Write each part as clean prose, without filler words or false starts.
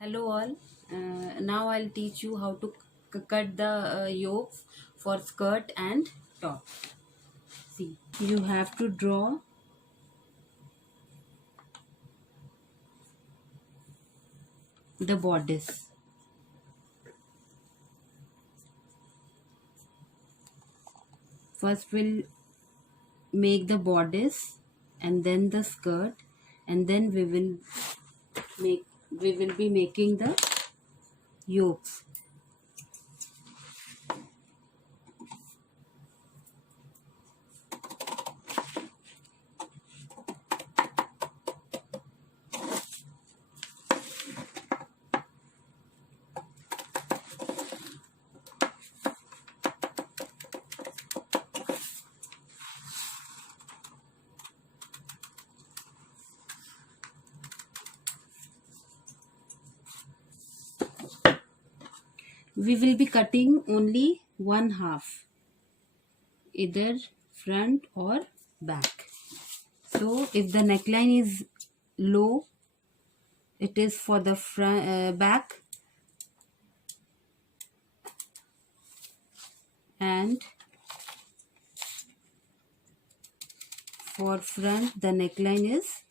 Hello all. Now I'll teach you how to cut the yokes for skirt and top. See, you have to draw the bodice. First we'll make the bodice and then the skirt, and then we will be making the yokes. We will be cutting only one half, either front or back. So if the neckline is low, it is for the back, and for front the neckline is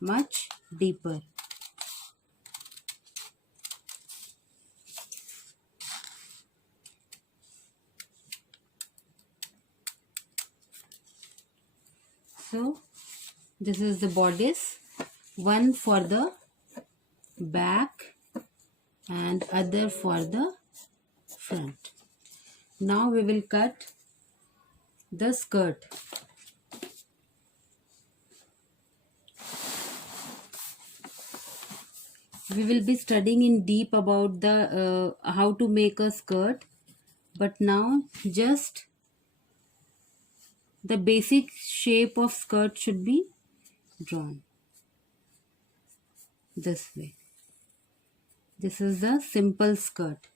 much deeper. So this is the bodice, one for the back and other for the front. Now we will cut the skirt. We will be studying in deep about the how to make a skirt, but now just the basic shape of skirt should be drawn this way. This is the simple skirt.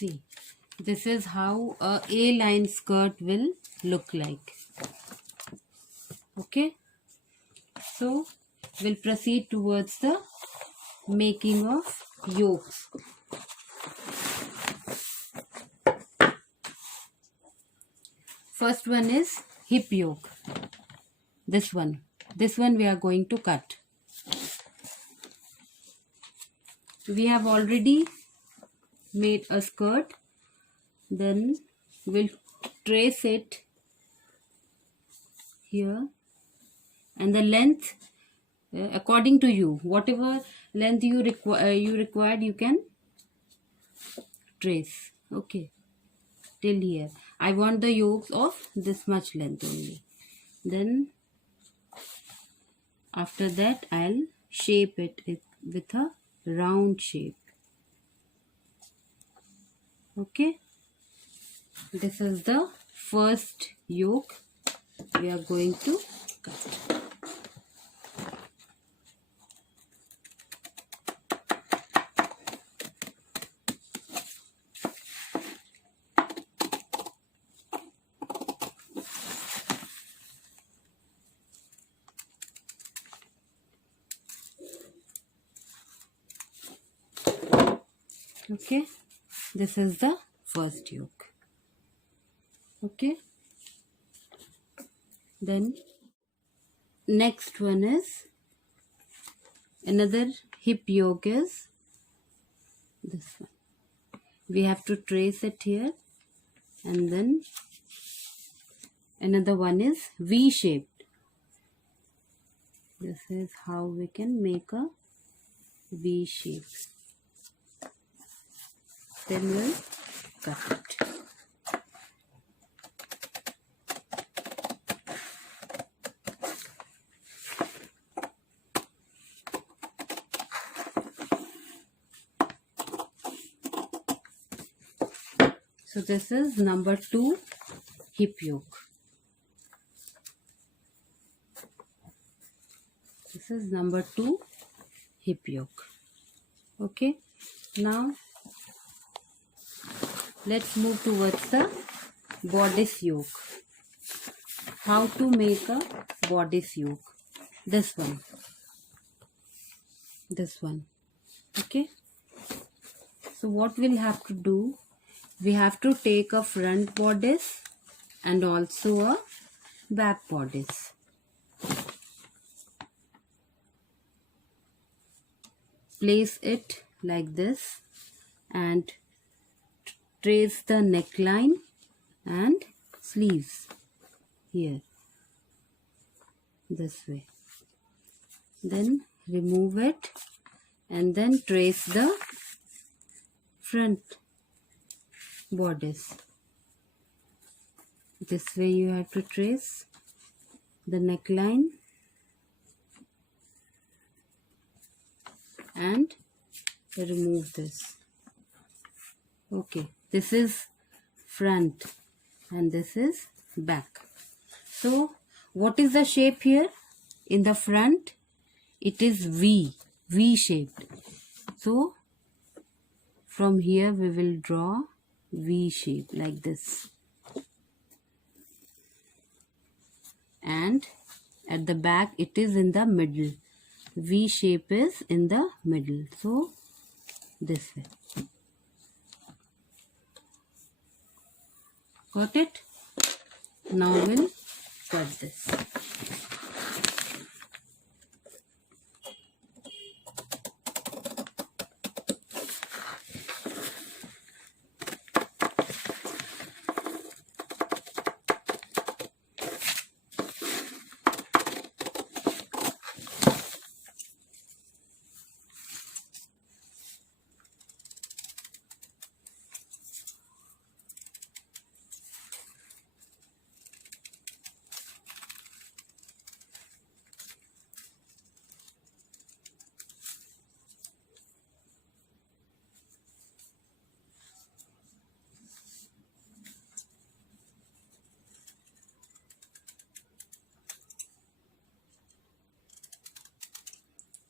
See, this is how a A-line skirt will look like. Okay, so we'll proceed towards the making of yokes. First one is hip yoke. This one we are going to cut. We have already made a skirt, then we'll trace it here, and the length according to you, whatever length you required, you can trace. Okay, till here I want the yokes of this much length only. Then after that I'll shape it with a round shape. Okay, this is the first yoke we are going to cut. Okay, this is the first yoke. Okay, then next one is another hip yoke is this one. We have to trace it here, and then another one is V shaped. This is how we can make a V shape. Then we'll cut it. So this is number 2 hip yoke. This is number 2 hip yoke. Okay, now let's move towards the bodice yoke. How to make a bodice yoke? This one. Okay, so what we'll have to do, we have to take a front bodice and also a back bodice. Place it like this and trace the neckline and sleeves here, this way. Then remove it and then trace the front bodice. This way you have to trace the neckline and remove this. Okay, this is front and this is back. So what is the shape here? In the front it is V shaped. So from here we will draw V shape like this, and at the back it is in the middle. V shape is in the middle, so this way. Got it? Now we'll cut this.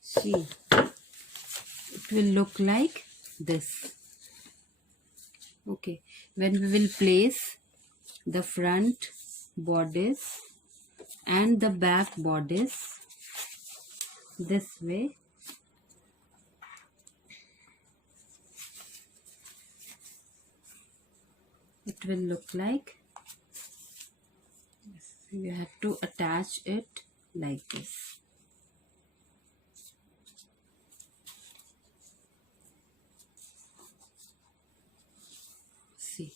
See, it will look like this. Okay, when we will place the front bodice and the back bodice this way, it will look like, you have to attach it like this. See,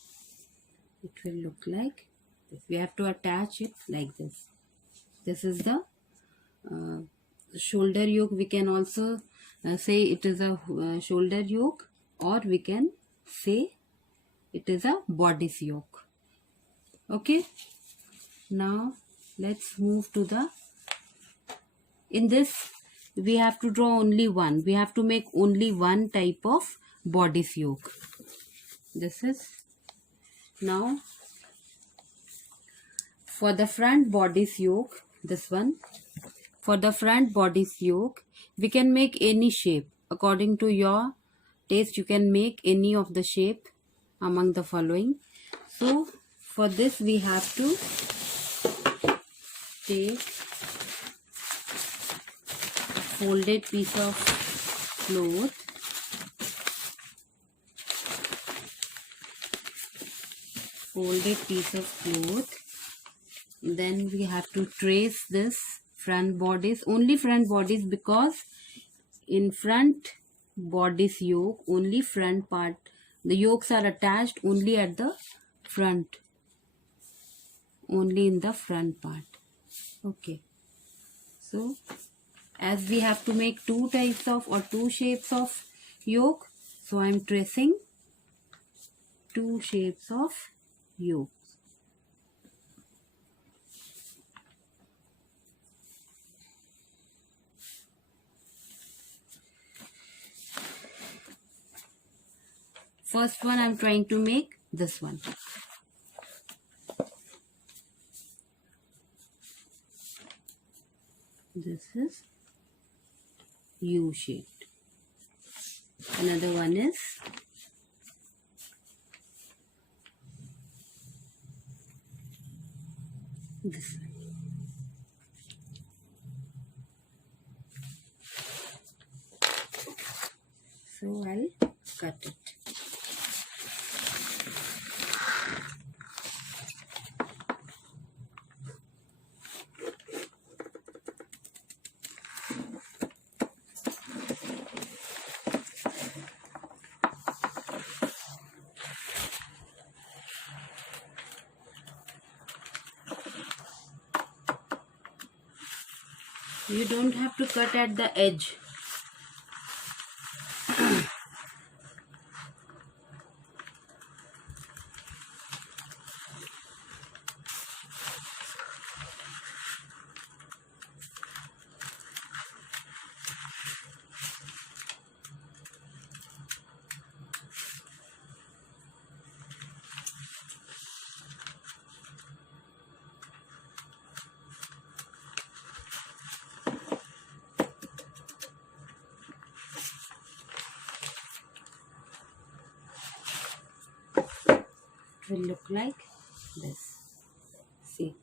it will look like this. We have to attach it like this. This is the shoulder yoke. We can also say it is a shoulder yoke, or we can say it is a bodice yoke. Okay, now let's move to the, in this we have to draw only one. We have to make only one type of bodice yoke. This is, now for the front bodice yoke, this one, for the front bodice yoke we can make any shape according to your taste. You can make any of the shape among the following. So for this we have to take a folded piece of cloth, then we have to trace this front bodice, only front bodice, because in front bodice yoke only front part, the yokes are attached only at the front, only in the front part. Okay, so as we have to make two types of or two shapes of yoke, so I am tracing two shapes of yoke. First one I am trying to make this one. This is U shaped. Another one is this one. So I'll cut it. You don't have to cut at the edge. It will look like this. See,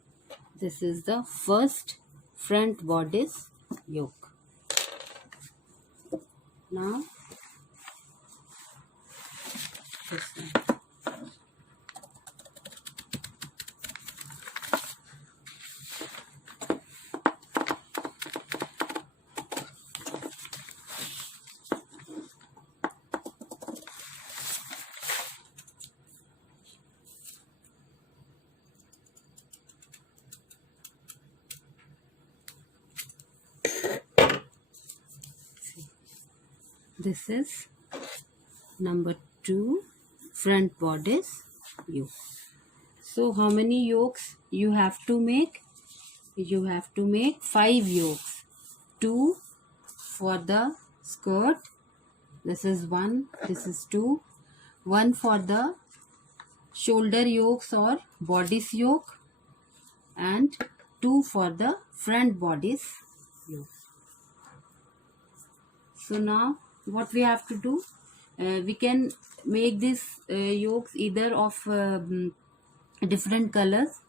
this is the first front bodice yoke. Now this one. This is number 2 front bodice yoke. So how many yokes you have to make? You have to make 5 yokes. 2 for the skirt. This is 1. This is 2. 1 for the shoulder yokes or bodice yoke. And 2 for the front bodice yoke. So now what we have to do, we can make these yokes either of different colors,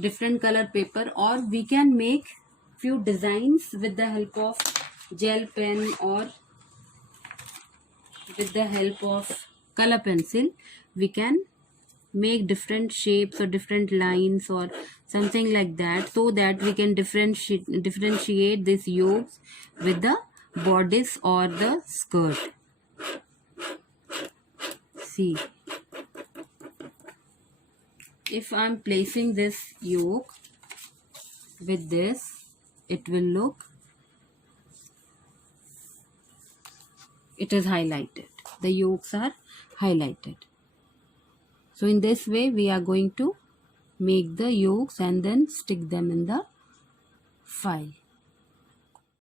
different color paper, or we can make few designs with the help of gel pen or with the help of color pencil. We can make different shapes or different lines or something like that, so that we can differentiate these yokes with the bodice or the skirt. See, if I'm placing this yoke with this, it will look, it is highlighted. The yokes are highlighted. So in this way we are going to make the yokes and then stick them in the file.